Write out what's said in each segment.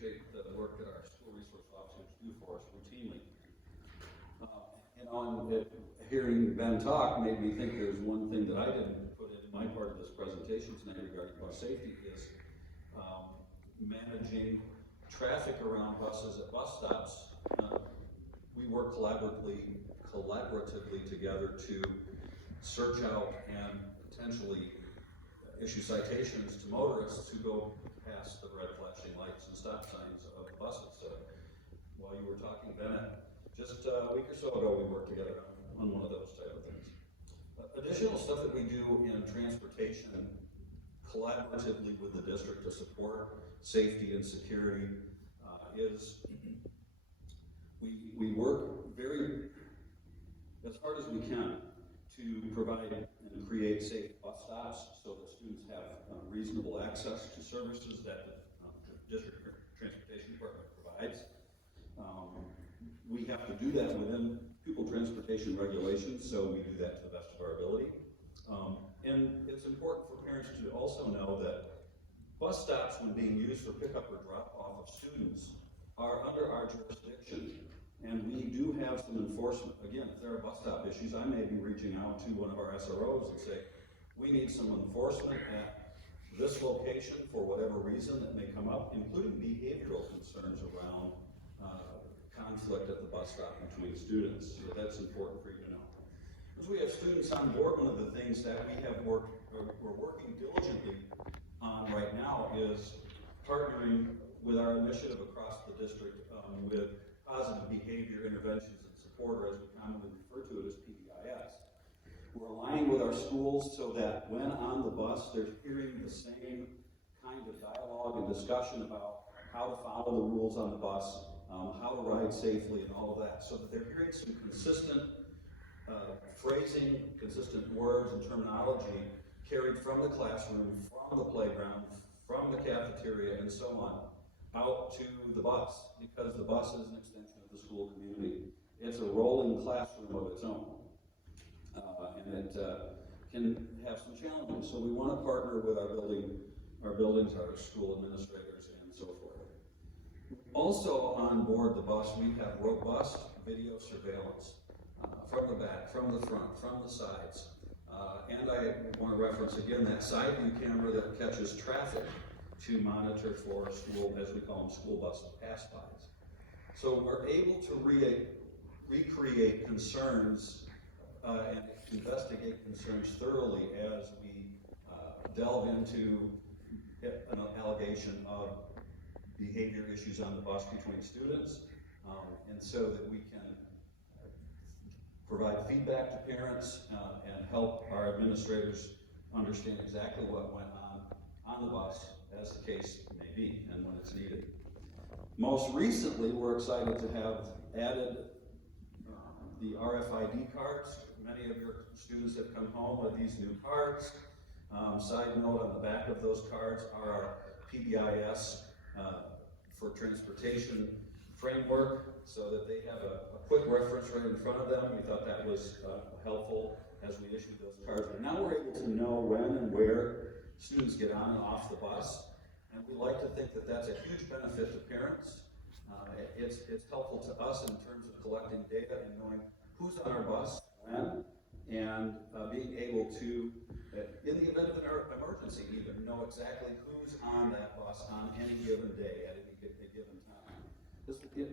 appreciate the work that our school resource officers do for us routinely. Hearing Ben talk made me think there's one thing that I didn't put into my part of this presentation tonight regarding bus safety is managing traffic around buses at bus stops. We work collaboratively together to search out and potentially issue citations to motorists who go past the red flashing lights and stop signs of the buses. While you were talking, Bennett, just a week or so ago, we worked together on one of those type of things. Additional stuff that we do in transportation collaboratively with the district to support safety and security is we work very, as hard as we can to provide and create safe bus stops so that students have reasonable access to services that the district transportation department provides. We have to do that within pupil transportation regulations, so we do that to the best of our ability. And it's important for parents to also know that bus stops, when being used for pickup or drop off of students, are under our jurisdiction. And we do have some enforcement. Again, if there are bus stop issues, I may be reaching out to one of our SROs and say, we need some enforcement at this location for whatever reason that may come up, including behavioral concerns around conflict at the bus stop between students. So that's important for you to know. As we have students on board, one of the things that we're working diligently on right now is partnering with our initiative across the district with positive behavior interventions and support, or as we commonly refer to it as PBIS. We're aligning with our schools so that when on the bus, they're hearing the same kind of dialogue and discussion about how to follow the rules on the bus, how to ride safely and all of that, so that they're hearing some consistent phrasing, consistent words and terminology carried from the classroom, from the playground, from the cafeteria, and so on, out to the bus, because the bus is an extension of the school community. It's a rolling classroom of its own, and it can have some challenges. So we want to partner with our buildings, our school administrators, and so forth. Also on board the bus, we have robust video surveillance from the back, from the front, from the sides. And I want to reference again that side view camera that catches traffic to monitor for school, as we call them, school bus pass-bys. So we're able to recreate concerns and investigate concerns thoroughly as we delve into an allegation of behavior issues on the bus between students, and so that we can provide feedback to parents and help our administrators understand exactly what went on the bus, as the case may be, and when it's needed. Most recently, we're excited to have added the RFID cards. Many of your students have come home with these new cards. Side note, on the back of those cards are our PBIS for transportation framework, so that they have a quick reference right in front of them. We thought that was helpful as we issued those cards. But now we're able to know when and where students get on and off the bus, and we like to think that that's a huge benefit to parents. It's helpful to us in terms of collecting data and knowing who's on our bus, when, and being able to, in the event of an emergency even, know exactly who's on that bus on any given day at any given time.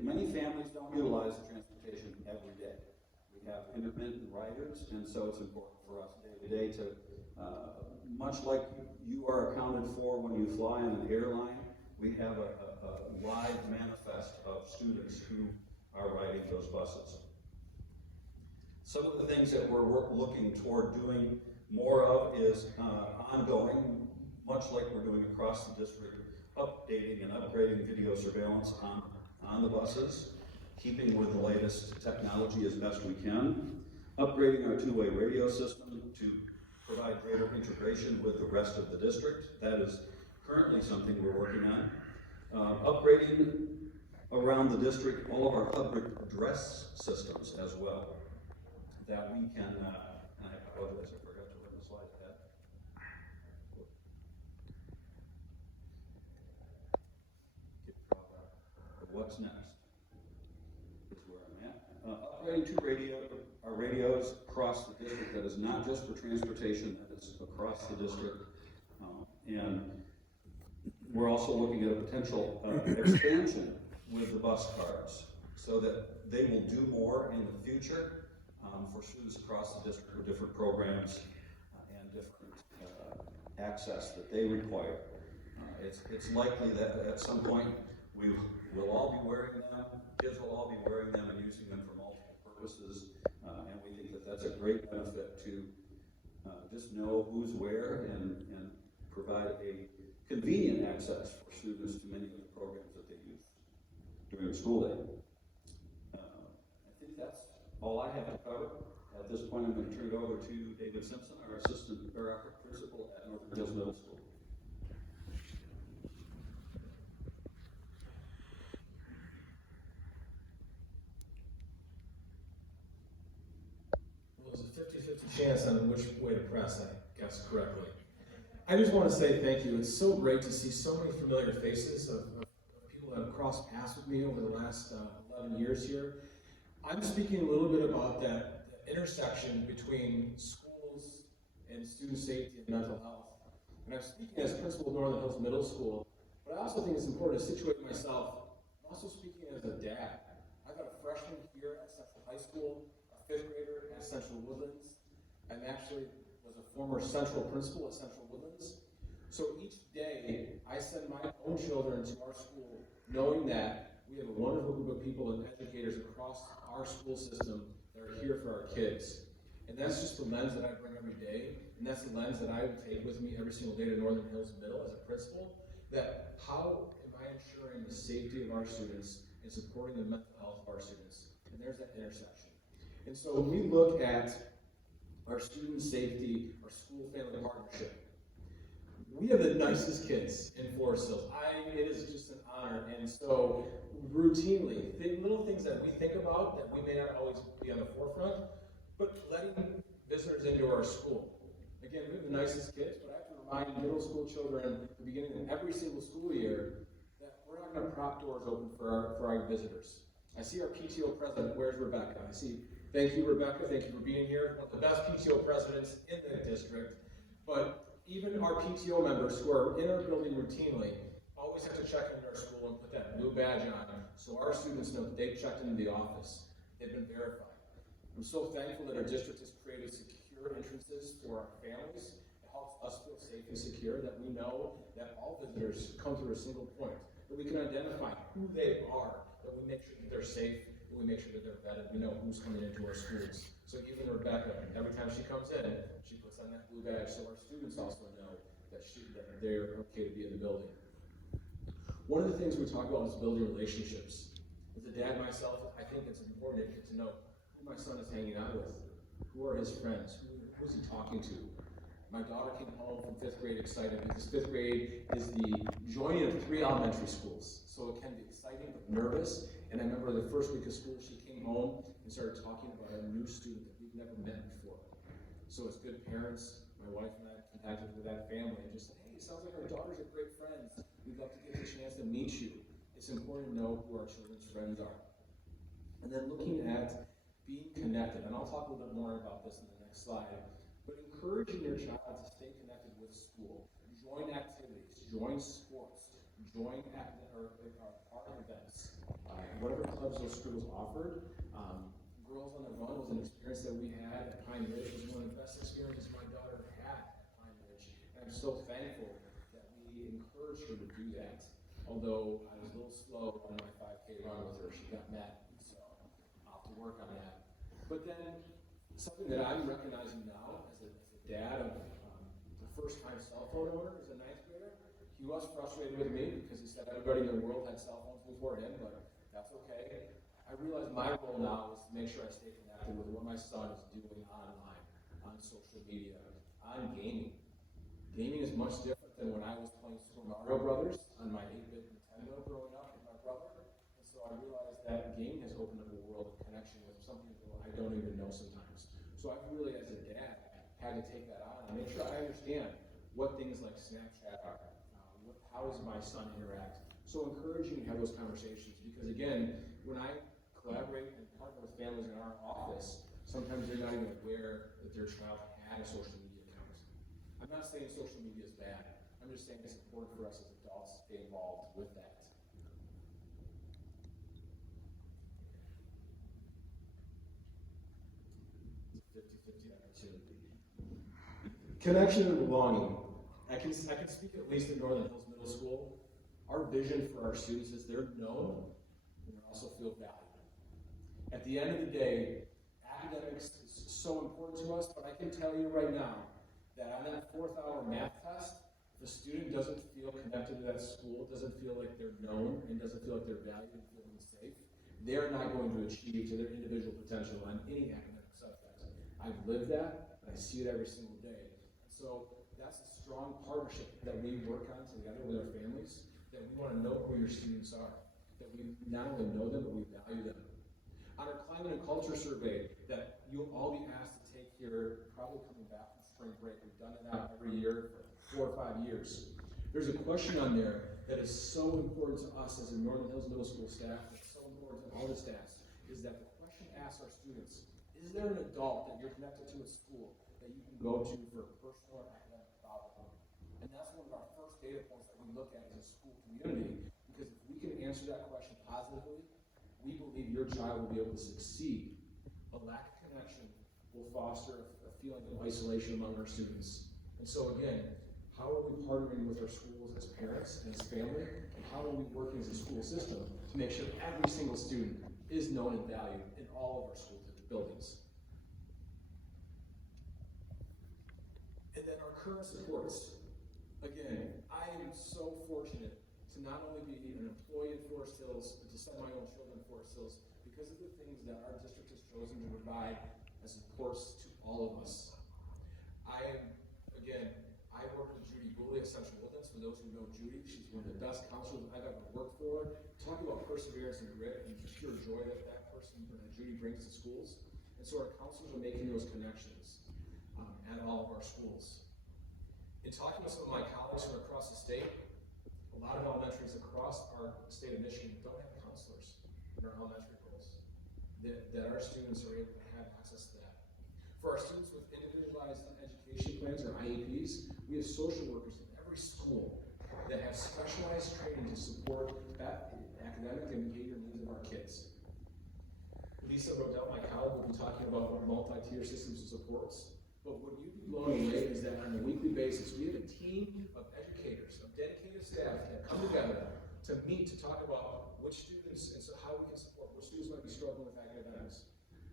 Many families don't utilize transportation every day. We have intermittent riders, and so it's important for us day to day to, much like you are accounted for when you fly on an airline, we have a live manifest of students who are riding those buses. Some of the things that we're looking toward doing more of is ongoing, much like we're doing across the district, updating and upgrading video surveillance on the buses, keeping with the latest technology as best we can, upgrading our two-way radio system to provide greater integration with the rest of the district. That is currently something we're working on. Upgrading around the district all of our public address systems as well, that we can, and I apologize, I forgot to run the slide ahead. what's next? Is where I'm at. Upgrading our radios across the district, that is not just for transportation, that is across the district. And we're also looking at a potential expansion with the bus cards so that they will do more in the future for students across the district with different programs and different access that they require. It's likely that at some point we will all be wearing them, kids will all be wearing them and using them for multiple purposes, and we think that that's a great benefit to just know who's where and provide a convenient access for students to many of the programs that they use during the school day. I think that's all I have to cover. At this point, I'm going to turn it over to David Simpson, our principal at Northern Hills Middle School. Well, there's a 50-50 chance on which way to press, I guess, correctly. I just want to say thank you. It's so great to see so many familiar faces of people that have crossed paths with me over the last 11 years here. I'm speaking a little bit about that intersection between schools and student safety and mental health. And I'm speaking as principal of Northern Hills Middle School, but I also think it's important to situate myself. I'm also speaking as a dad. I've got a freshman here at Central High School, a 5th grader at Central Woodlands. I'm actually was a former Central principal at Central Woodlands. So each day, I send my own children to our school knowing that we have a wonderful group of people and educators across our school system that are here for our kids. And that's just the lens that I bring every day, and that's the lens that I take with me every single day to Northern Hills Middle as a principal, that how am I ensuring the safety of our students and supporting the mental health of our students? And there's that intersection. And so when we look at our student safety, our school-family partnership, we have the nicest kids in Forest Hills. It is just an honor. And so routinely, little things that we think about that we may not always be on the forefront, but letting visitors into our school. Again, we have the nicest kids, but I have to remind middle school children at the beginning of every single school year that we're not going to prop doors open for our visitors. I see our PTO president. Where's Rebecca? I see. Thank you, Rebecca. Thank you for being here. One of the best PTO presidents in the district. But even our PTO members who are in our building routinely always have to check into our school and put that blue badge on so our students know that they've checked into the office. They've been verified. I'm so thankful that our district has created secure entrances for our families. It helps us feel safe and secure, that we know that all visitors come through a single point, that we can identify who they are, that we make sure that they're safe, and we make sure that they're vetted. We know who's coming into our schools. So even Rebecca, every time she comes in, she puts on that blue badge so our students also know that they're okay to be in the building. One of the things we talk about is building relationships. As a dad myself, I think it's important to get to know who my son is hanging out with, who are his friends, who is he talking to. My daughter came home from 5th grade excited because 5th grade is the joining of 3 elementary schools. So it can be exciting but nervous. And I remember the first week of school, she came home and started talking about a new student that we've never met before. So as good parents, my wife and I contacted with that family and just said, hey, it sounds like our daughters are great friends. We'd love to get the chance to meet you. It's important to know who our children's friends are. And then looking at being connected, and I'll talk a little bit more about this in the next slide, but encouraging your child to stay connected with school. Join activities, join sports, join art events, whatever clubs those schools offered. Girls on the Run was an experience that we had at Pine Ridge. It was one of the best experiences my daughter had at Pine Ridge. And I'm so thankful that we encouraged her to do that. Although I was a little slow on my 5K run with her, she got mad. So I'll have to work on that. But then something that I'm recognizing now as a dad of the first-time cell phone owner as a 9th grader, he was frustrated with me because he said everybody in the world had cell phones before him, but that's okay. I realize my role now is to make sure I stay connected with what my son is doing online, on social media, on gaming. Gaming is much different than when I was playing Super Mario Brothers on my 8-bit Nintendo growing up with my brother. And so I realized that gaming has opened up a world of connection with some people I don't even know sometimes. So I've really, as a dad, had to take that on and make sure I understand what things like Snapchat are. How does my son interact So encouraging to have those conversations, because again, when I collaborate and partner with families in our office, sometimes they're not even aware that their child had a social media account. I'm not saying social media is bad. I'm just saying it's important for us as adults to stay involved with that. It's a 50-50 opportunity. Connection and belonging. I can speak at least at Northern Hills Middle School. Our vision for our students is they're known and they also feel valued. At the end of the day, academics is so important to us, but I can tell you right now that on that 4th hour math test, if a student doesn't feel connected to that school, doesn't feel like they're known, and doesn't feel like they're valued and feeling safe, they're not going to achieve to their individual potential on any academic subject. I've lived that, and I see it every single day. So that's a strong partnership that we work on together with our families, that we want to know who your students are, that we not only know them, but we value them. On our climate and culture survey that you'll all be asked to take here, probably coming back from spring break. We've done it now every year for 4 or 5 years. There's a question on there that is so important to us as a Northern Hills Middle School staff, it's so important to all the staffs, is that the question asks our students, is there an adult that you're connected to at school that you can go to for a personal or academic problem? And that's one of our first data points that we look at as a school community, because if we can answer that question positively, we believe your child will be able to succeed. A lack of connection will foster a feeling of isolation among our students. And so again, how are we partnering with our schools as parents and as family, and how are we working as a school system to make sure every single student is known and valued in all of our school buildings? And then our current supports. Again, I am so fortunate to not only be an employee at Forest Hills, but to send my own children to Forest Hills because of the things that our district has chosen to provide as supports to all of us. I work with Judy Booley at Central Woodlands. For those who know Judy, she's one of the best counselors I've ever worked for. Talk about perseverance and grit and pure joy that person, Judy, brings to schools. And so our counselors are making those connections at all of our schools. In talking with some of my colleagues from across the state, a lot of elementaries across our state of Michigan don't have counselors in our elementary goals. That our students are able to have access to that. For our students with individualized education plans or IEPs, we have social workers in every school that have specialized training to support academic and behavior needs of our kids. Lisa Rodell, my colleague, will be talking about our multi-tier systems of supports. But what you'd be blown away is that on a weekly basis, we have a team of educators, of dedicated staff that come together to meet to talk about which students and so how we can support, which students might be struggling with academics,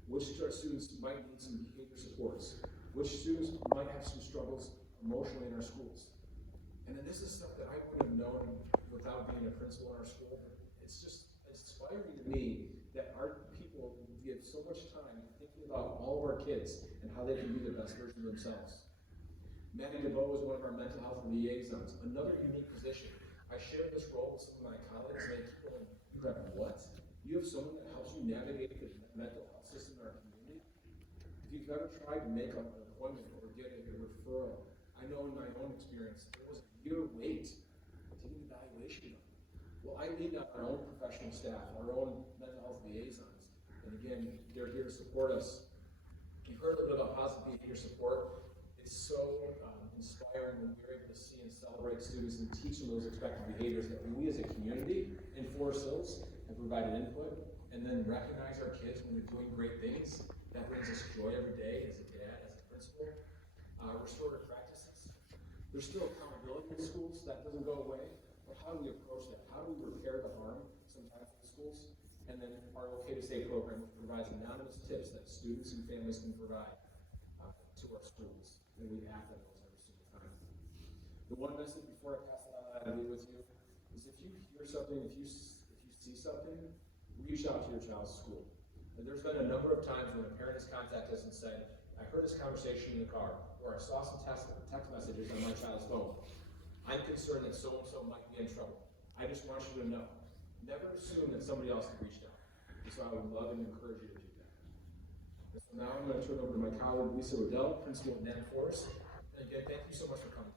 which students might need some behavior supports, which students might have some struggles emotionally in our schools. And then this is stuff that I wouldn't have known without being a principal in our school. It's just inspiring to me that our people give so much time thinking about all of our kids and how they can be the best version of themselves. Maddie DeVoe is one of our mental health liaisons, another unique position. I share this role with some of my colleagues, and they keep going, you have what? You have someone that helps you navigate the mental health system in our community? If you've ever tried to make an appointment or get a referral, I know in my own experience, there was a year wait to get an evaluation done. Well, I lead out our own professional staff, our own mental health liaisons, and again, they're here to support us. You've heard a little bit about positive behavior support. It's so inspiring when we're able to see and celebrate students and teach them those expected behaviors that we as a community in Forest Hills have provided input, and then recognize our kids when they're doing great things. That brings us joy every day as a dad, as a principal. Restorative practices. There's still accountability in schools, that doesn't go away. But how do we approach that? How do we repair the harm sometimes in schools? And then our OK to Stay program, which provides anonymous tips that students and families can provide to our schools. And we act on those every single time. The one message before I pass it on that I leave with you is if you hear something, if you see something, reach out to your child's school. And there's been a number of times when a parent has contacted us and said, I heard this conversation in the car, or I saw some text messages on my child's phone. I'm concerned that so-and-so might be in trouble. I just want you to know. Never assume that somebody else has reached out. And so I would love and encourage you to do that. And so now I'm going to turn over to my colleague, Lisa Rodell, principal at Nan Forest. And again, thank you so much for coming.